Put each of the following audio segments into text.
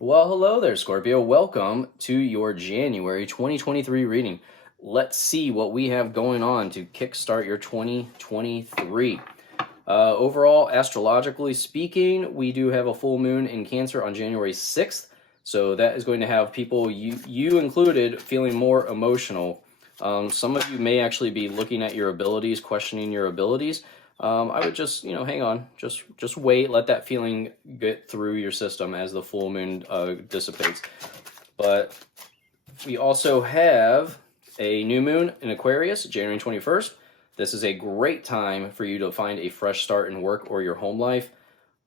Well, hello there, Scorpio. Welcome to your January 2023 reading. Let's see what we have going on to kickstart your 2023. Overall, astrologically speaking, we do have a full moon in Cancer on January 6th. So that is going to have people, you included, feeling more emotional. Some of you may actually be looking at your abilities, questioning your abilities. I would just, hang on, just wait, let that feeling get through your system as the full moon dissipates. But we also have a new moon in Aquarius, January 21st. This is a great time for you to find a fresh start in work or your home life.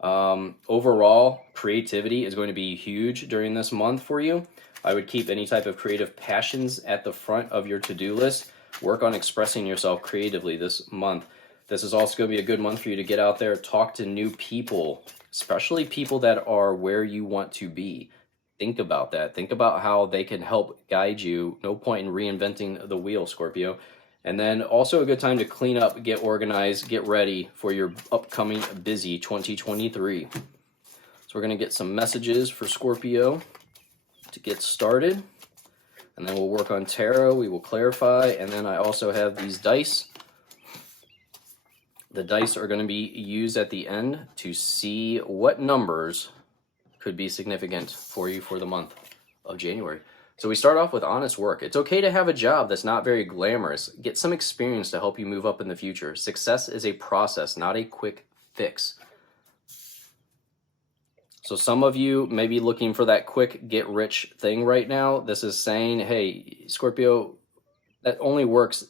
Overall, creativity is going to be huge during this month for you. I would keep any type of creative passions at the front of your to-do list. Work on expressing yourself creatively this month. This is also going to be a good month for you to get out there, talk to new people, especially people that are where you want to be. Think about that. Think about how they can help guide you. No point in reinventing the wheel, Scorpio. And then also a good time to clean up, get organized, get ready for your upcoming busy 2023. So we're going to get some messages for Scorpio to get started. And then we'll work on tarot. We will clarify. And then I also have these dice. The dice are going to be used at the end to see what numbers could be significant for you for the month of January. So we start off with honest work. It's okay to have a job that's not very glamorous. Get some experience to help you move up in the future. Success is a process, not a quick fix. So some of you may be looking for that quick get rich thing right now. This is saying, hey, Scorpio, that only works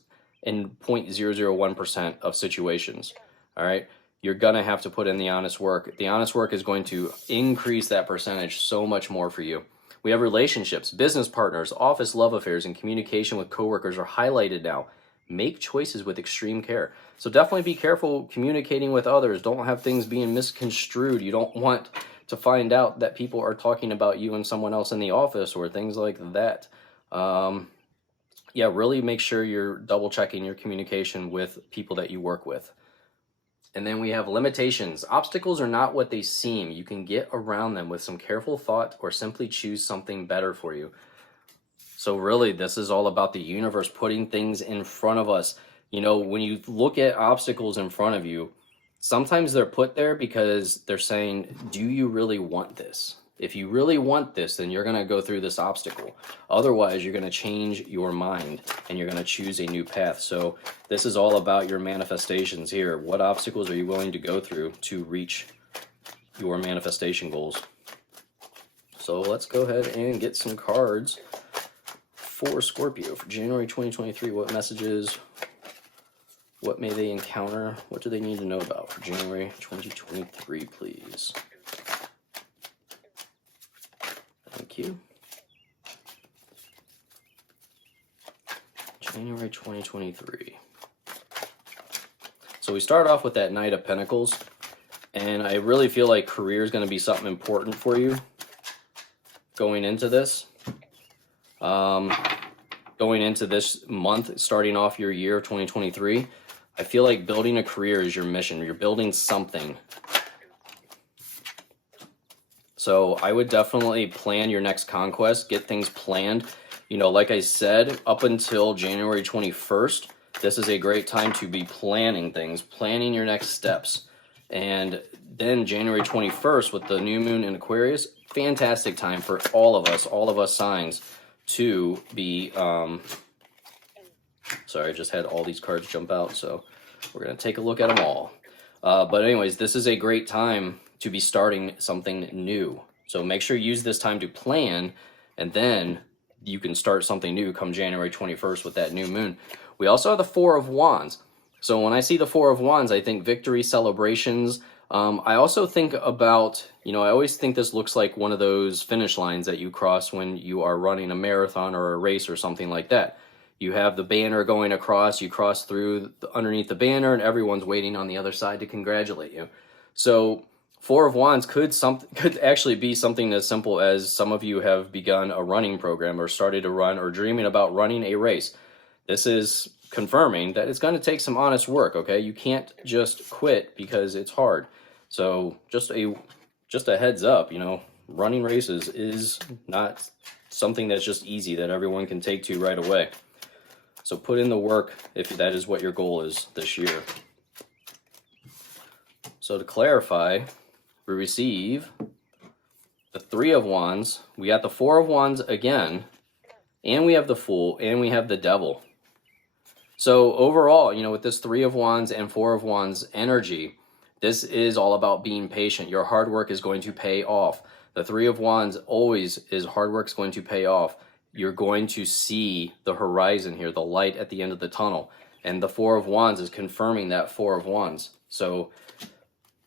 in 0.001% of situations. All right. You're going to have to put in the honest work. The honest work is going to increase that percentage so much more for you. We have relationships, business partners, office love affairs, and communication with coworkers are highlighted now. Make choices with extreme care. So definitely be careful communicating with others. Don't have things being misconstrued. You don't want to find out that people are talking about you and someone else in the office or things like that. Yeah, really make sure you're double checking your communication with people that you work with. And then we have limitations. Obstacles are not what they seem. You can get around them with some careful thought or simply choose something better for you. So really, this is all about the universe putting things in front of us. You know, when you look at obstacles in front of you, sometimes they're put there because they're saying, do you really want this? If you really want this, then you're going to go through this obstacle. Otherwise, you're going to change your mind and you're going to choose a new path. So this is all about your manifestations here. What obstacles are you willing to go through to reach your manifestation goals? So let's go ahead and get some cards for Scorpio for January 2023. What messages? What may they encounter? What do they need to know about for January 2023, please? Thank you. January 2023. So we start off with that Knight of Pentacles, and I really feel like career is going to be something important for you going into this. Going into this month, starting off your year of 2023, I feel like building a career is your mission. You're building something. So I would definitely plan your next conquest, get things planned. You know, like I said, up until January 21st, this is a great time to be planning things, planning your next steps. And then January 21st with the new moon in Aquarius, fantastic time for all of us signs to be, sorry, I just had all these cards jump out, so we're going to take a look at them all. But anyways, this is a great time to be starting something new. So make sure you use this time to plan, and then you can start something new come January 21st with that new moon. We also have the Four of Wands. So when I see the Four of Wands, I think victory, celebrations. I also think about, I always think this looks like one of those finish lines that you cross when you are running a marathon or a race or something like that. You have the banner going across, you cross through underneath the banner, and everyone's waiting on the other side to congratulate you. So Four of Wands could actually be something as simple as some of you have begun a running program or started to run or dreaming about running a race. This is confirming that it's going to take some honest work, okay? You can't just quit because it's hard. So just a heads up, running races is not something that's just easy that everyone can take to right away. So put in the work if that is what your goal is this year. So to clarify, we receive the Three of Wands, we got the Four of Wands again, and we have the Fool, and we have the Devil. So overall, you know, with this Three of Wands and Four of Wands energy, this is all about being patient. Your hard work is going to pay off. The Three of Wands always is hard work is going to pay off. You're going to see the horizon here, the light at the end of the tunnel. And the Four of Wands is confirming that Four of Wands. So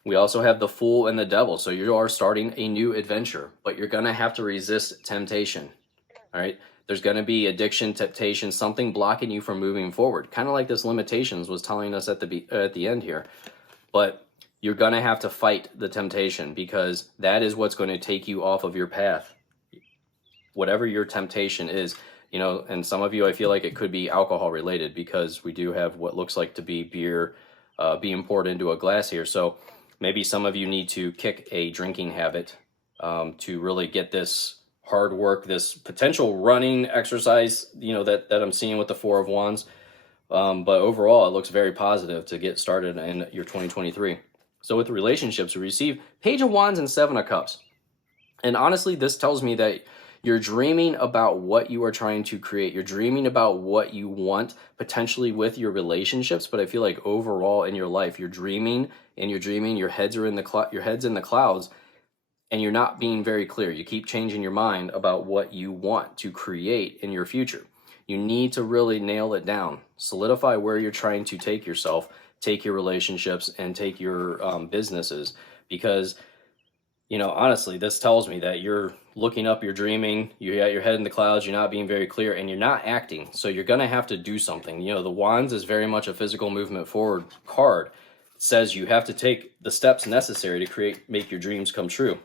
we also have the Fool and the Devil. So you are starting a new adventure, but you're going to have to resist temptation. All right. There's going to be addiction, temptation, something blocking you from moving forward. Kind of like this limitations was telling us at the end here. But you're going to have to fight the temptation, because that is what's going to take you off of your path. Whatever your temptation is, you know, and some of you, I feel like it could be alcohol related, because we do have what looks like to be beer being poured into a glass here. So maybe some of you need to kick a drinking habit to really get this hard work, this potential running exercise, you know, that I'm seeing with the Four of Wands. But overall, it looks very positive to get started in your 2023. So with relationships, we receive Page of Wands and Seven of Cups. And honestly, this tells me that you're dreaming about what you are trying to create. You're dreaming about what you want potentially with your relationships. But I feel like overall in your life, you're dreaming and you're dreaming. Your head's in the clouds, and you're not being very clear. You keep changing your mind about what you want to create in your future. You need to really nail it down. Solidify where you're trying to take yourself, take your relationships, and take your businesses. Because, you know, honestly, this tells me that you're looking up, you're dreaming, you got your head in the clouds, you're not being very clear, and you're not acting. So you're going to have to do something. You know, the Wands is very much a physical movement forward card. It says you have to take the steps necessary to make your dreams come true.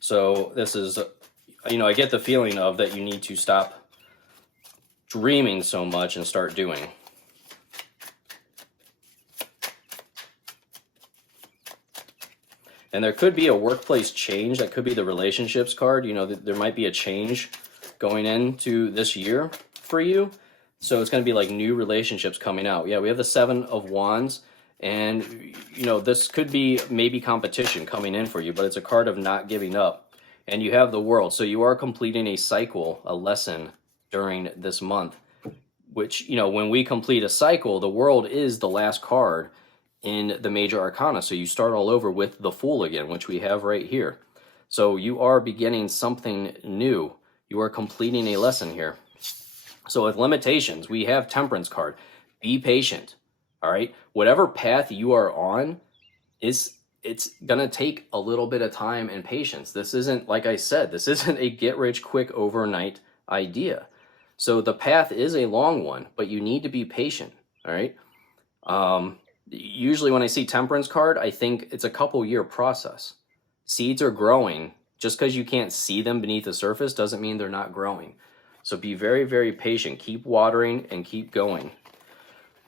So this is, you know, I get the feeling of that you need to stop dreaming so much and start doing. And there could be a workplace change. That could be the relationships card. You know, there might be a change going into this year for you. So it's going to be like new relationships coming out. Yeah, we have the Seven of Wands. And, you know, this could be maybe competition coming in for you. But it's a card of not giving up. And you have the World. So you are completing a cycle, a lesson during this month. Which, you know, when we complete a cycle, the World is the last card in the major arcana. So you start all over with the Fool again, which we have right here. So you are beginning something new. You are completing a lesson here. So with limitations, we have Temperance card. Be patient. All right. Whatever path you are on, it's going to take a little bit of time and patience. This isn't, like I said, this isn't a get rich quick overnight idea. So the path is a long one, but you need to be patient. All right. Usually when I see Temperance card, I think it's a couple-year process. Seeds are growing. Just because you can't see them beneath the surface doesn't mean they're not growing. So be very, very patient. Keep watering and keep going.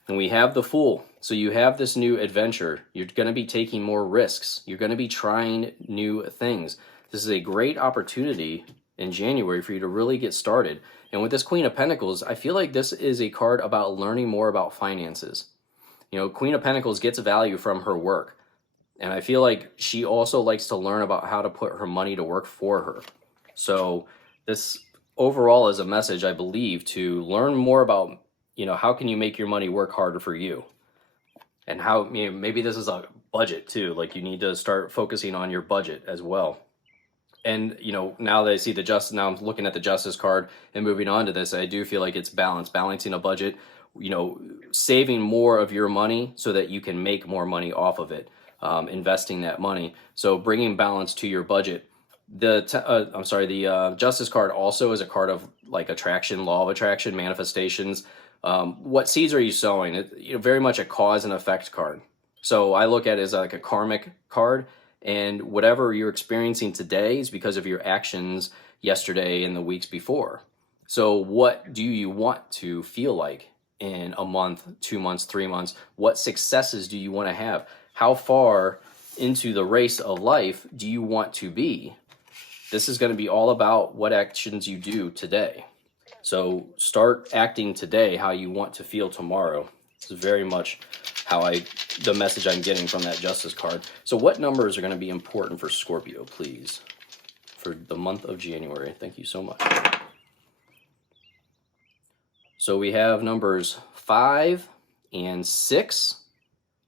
And we have the Fool. So you have this new adventure. You're going to be taking more risks. You're going to be trying new things. This is a great opportunity in January for you to really get started. And with this Queen of Pentacles, I feel like this is a card about learning more about finances. You know, Queen of Pentacles gets value from her work. And I feel like she also likes to learn about how to put her money to work for her. So this overall is a message, I believe, to learn more about, you know, how can you make your money work harder for you? And how, you know, maybe this is a budget too. Like you need to start focusing on your budget as well. And, you know, now that I see the Justice, now I'm looking at the Justice card and moving on to this, I do feel like it's balancing a budget, you know, saving more of your money so that you can make more money off of it, investing that money. So bringing balance to your budget. The Justice card also is a card of like attraction, law of attraction, manifestations. What seeds are you sowing? You know, very much a cause and effect card. So I look at it as like a karmic card, and whatever you're experiencing today is because of your actions yesterday and the weeks before. So what do you want to feel like in a month, 2 months, 3 months? What successes do you want to have? How far into the race of life do you want to be? This is going to be all about what actions you do today. So start acting today how you want to feel tomorrow. This is very much the message I'm getting from that Justice card. So what numbers are going to be important for Scorpio, please, for the month of January? Thank you so much. So we have numbers 5 and 6,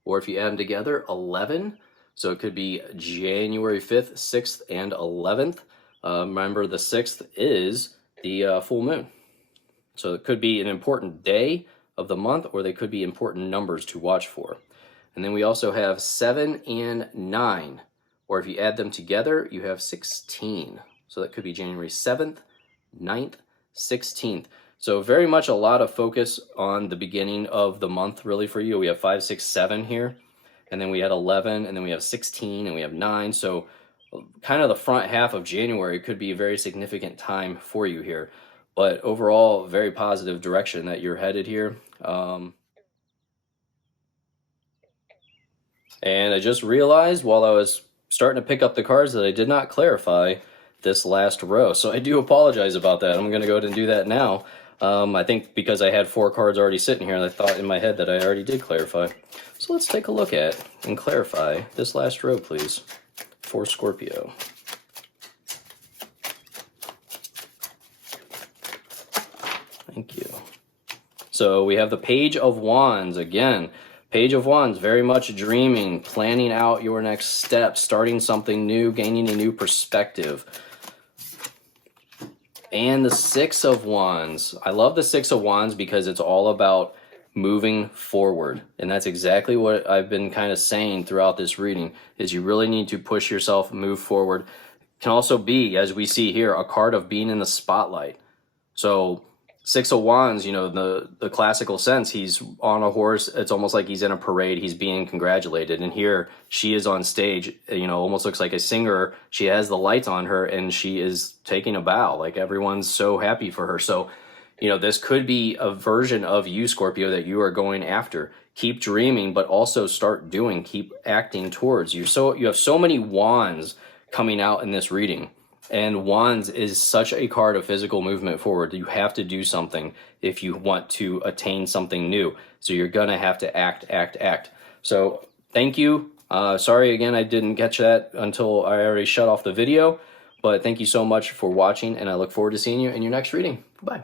or if you add them together, 11. So it could be January 5th, 6th, and 11th. Remember, the 6th is the full moon. So it could be an important day of the month, or they could be important numbers to watch for. And then we also have 7 and 9, or if you add them together, you have 16. So that could be January 7th, 9th, 16th. So very much a lot of focus on the beginning of the month, really, for you. We have 5, 6, 7 here, and then we had 11, and then we have 16, and we have 9. So kind of the front half of January could be a very significant time for you here. But overall, very positive direction that you're headed here. And I just realized while I was starting to pick up the cards that I did not clarify this last row. So I do apologize about that. I'm going to go ahead and do that now. I think because I had 4 cards already sitting here, and I thought in my head that I already did clarify. So let's take a look at and clarify this last row, please, for Scorpio. Thank you. So we have the Page of Wands again. Page of Wands, very much dreaming, planning out your next step, starting something new, gaining a new perspective. And the 6 of Wands. I love the 6 of Wands because it's all about moving forward. And that's exactly what I've been kind of saying throughout this reading, is you really need to push yourself, move forward. It can also be, as we see here, a card of being in the spotlight. So 6 of Wands, you know, the classical sense, he's on a horse. It's almost like he's in a parade. He's being congratulated. And here she is on stage, you know, almost looks like a singer. She has the lights on her and she is taking a bow. Like everyone's so happy for her. So, you know, this could be a version of you, Scorpio, that you are going after. Keep dreaming, but also start doing, keep acting towards. You have so many wands coming out in this reading. And Wands is such a card of physical movement forward. You have to do something if you want to attain something new. So you're going to have to act. So thank you. Sorry again, I didn't catch that until I already shut off the video. But thank you so much for watching, and I look forward to seeing you in your next reading. Bye.